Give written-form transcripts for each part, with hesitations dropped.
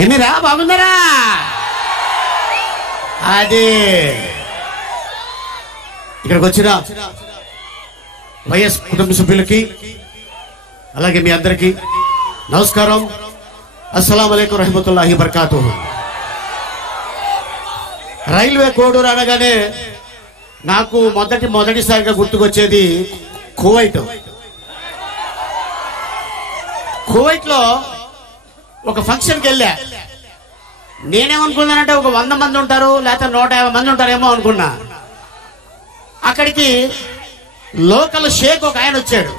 ఏమిరా బాగున్నారా? అది ఇక్కడికి వచ్చిన వైఎస్ కుటుంబ సభ్యులకి అలాగే మీ అందరికీ నమస్కారం. అస్సలాము అలైకుం రహమతుల్లాహి బర్కాతుహు. రైల్వే కోడూరు అనగానే నాకు మొదటిసారిగా గుర్తుకొచ్చేది కువైట్ లో ఒక ఫంక్షన్కి వెళ్ళా. నేనేమనుకున్నానంటే ఒక 100 మంది ఉంటారు లేకపోతే 150 మంది ఉంటారేమో అనుకున్నా. అక్కడికి లోకల్ షేక్ ఒక ఆయన వచ్చాడు.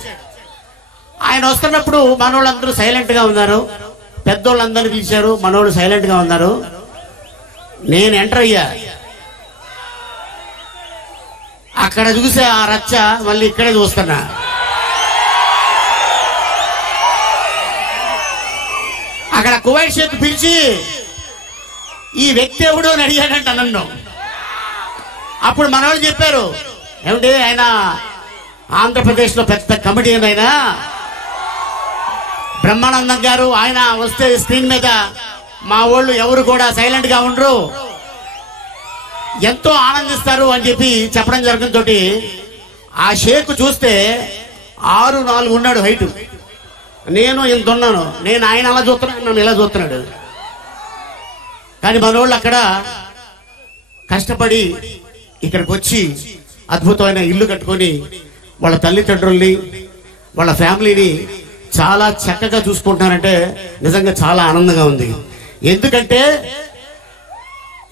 ఆయన వస్తున్నప్పుడు మనోళ్ళందరూ సైలెంట్ గా ఉన్నారు, పెద్దోళ్ళందరూ పిలిచారు, మనోళ్ళు సైలెంట్ గా ఉన్నారు. నేను ఎంటర్ అయ్యా. అక్కడ చూసే ఆ రచ్చ మళ్ళీ ఇక్కడే చూస్తున్నా. అక్కడ కువైట్ షేక్ పిలిచి ఈ వ్యక్తి ఎవడు అని అడిగాడంట నన్ను. అప్పుడు మనోళ్ళు చెప్పారు, ఏమిటి ఆయన ఆంధ్రప్రదేశ్ లో పెద్ద కమిడియన్, ఆయన బ్రహ్మానందం గారు, ఆయన వస్తే స్క్రీన్ మీద మా వాళ్ళు ఎవరు కూడా సైలెంట్ గా ఉండరు, ఎంతో ఆనందిస్తారు అని చెప్పి చెప్పడం జరగడంతో ఆ షేక్ చూస్తే 6'4" ఉన్నాడు హైట్. నేను ఇంత ఉన్నాను. నేను ఆయన అలా చూస్తున్నాను, నన్ను ఇలా చూస్తున్నాడు. కానీ మనోళ్ళు అక్కడ కష్టపడి ఇక్కడికి వచ్చి అద్భుతమైన ఇల్లు కట్టుకొని వాళ్ళ తల్లిదండ్రుల్ని వాళ్ళ ఫ్యామిలీని చాలా చక్కగా చూసుకుంటున్నారంటే నిజంగా చాలా ఆనందంగా ఉంది. ఎందుకంటే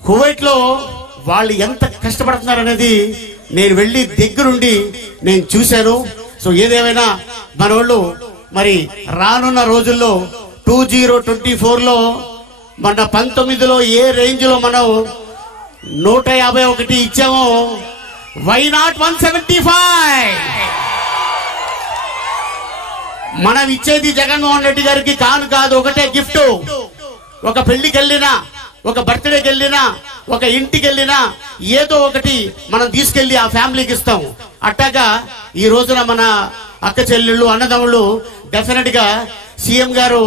కువైట్ లో వాళ్ళు ఎంత కష్టపడుతున్నారనేది నేను వెళ్ళి దగ్గరుండి నేను చూశాను. సో ఏదేమైనా మనోళ్ళు మరి రానున్న రోజుల్లో 2024లో మన 19లో ఏ రేంజ్ లో మనం 151 ఇచ్చామో, వై నాట్ 175? మనం ఇచ్చేది జగన్మోహన్ రెడ్డి గారికి కాదు, ఒకటే గిఫ్ట్. ఒక పెళ్లికి వెళ్ళినా, ఒక బర్త్డేకి వెళ్ళినా, ఒక ఇంటికి వెళ్ళినా ఏదో ఒకటి మనం తీసుకెళ్లి ఆ ఫ్యామిలీకి ఇస్తాం. అట్టాగా ఈ రోజున మన అక్క చెల్లెళ్ళు అన్నదమ్ముళ్ళు డెఫినెట్ గా సీఎం గారు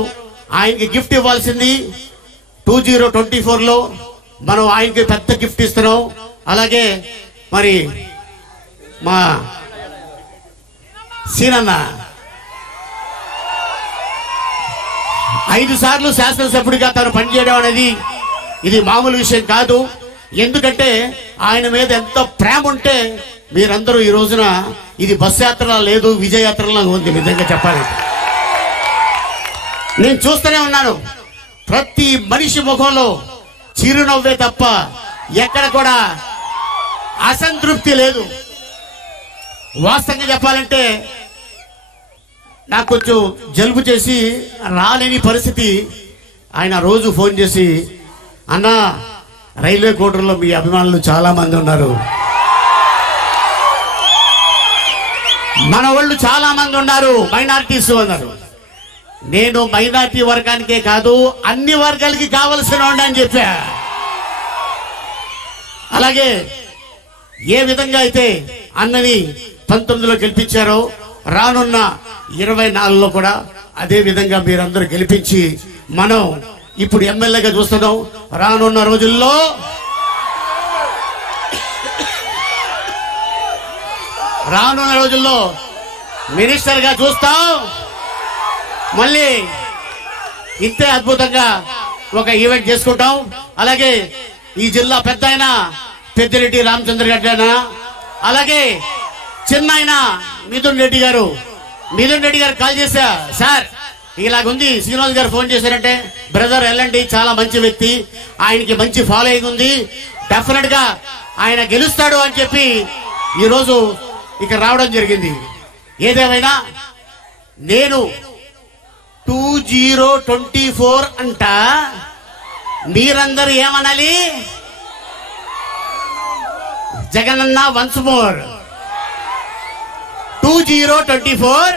ఆయనకి గిఫ్ట్ ఇవ్వాల్సింది. 2024లో మనం ఆయనకి పెద్ద గిఫ్ట్ ఇస్తున్నాం. అలాగే మరి మా సీనన్న 5 సార్లు శాసనసభ్యుడిగా తను పనిచేయడం అనేది ఇది మామూలు విషయం కాదు. ఎందుకంటే ఆయన మీద ఎంత ప్రేమ ఉంటే మీరందరూ ఈ రోజున ఇది బస్ యాత్రలా లేదు, విజయయాత్రలా ఉంది. నిజంగా చెప్పాలంటే నేను చూస్తూనే ఉన్నాను, ప్రతి మనిషి ముఖంలో చిరునవ్వే తప్ప ఎక్కడ కూడా అసంతృప్తి లేదు. వాస్తవంగా చెప్పాలంటే నాకు కొంచెం జలుబు చేసి రాలేని పరిస్థితి. ఆయన రోజు ఫోన్ చేసి, అన్న రైల్వే కోటర్లో మీ అభిమానులు చాలా మంది ఉన్నారు, మన వాళ్ళు చాలా మంది ఉన్నారు, మైనారిటీస్ అన్నారు. నేను మైనారిటీ వర్గానికే కాదు అన్ని వర్గాలకి కావలసిన అని చెప్పా. అలాగే ఏ విధంగా అయితే అన్నని 19లో గెలిపించారో రానున్న 24లో కూడా అదే విధంగా మీరందరూ గెలిపించి మనం ఇప్పుడు ఎమ్మెల్యేగా చూస్తున్నాం. రానున్న రోజుల్లో మినిస్టర్ గా చూస్తాం. మళ్ళీ ఇంతే అద్భుతంగా ఒక ఈవెంట్ చేసుకుంటాం. అలాగే ఈ జిల్లా పెద్ద ఆయన పెద్దిరెడ్డి రామచంద్ర రెడ్డి అయినా, అలాగే చిన్న ఆయన మిథున్ రెడ్డి గారు కాల్ చేశా, సార్ ఇలాగుంది, శ్రీనివాస్ గారు ఫోన్ చేశారంటే, బ్రదర్ వెళ్ళండి, చాలా మంచి వ్యక్తి, ఆయనకి మంచి ఫాలోయింగ్ ఉంది, డెఫినెట్ గా ఆయన గెలుస్తాడు అని చెప్పి ఈరోజు ఇక్కడ రావడం జరిగింది. ఏదేమైనా నేను 2024 అంట, మీరందరూ ఏమనాలి? జగనన్న వన్స్ మోర్ 2024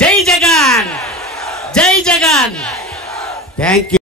జై జగన్, జై జగన్. Thank you.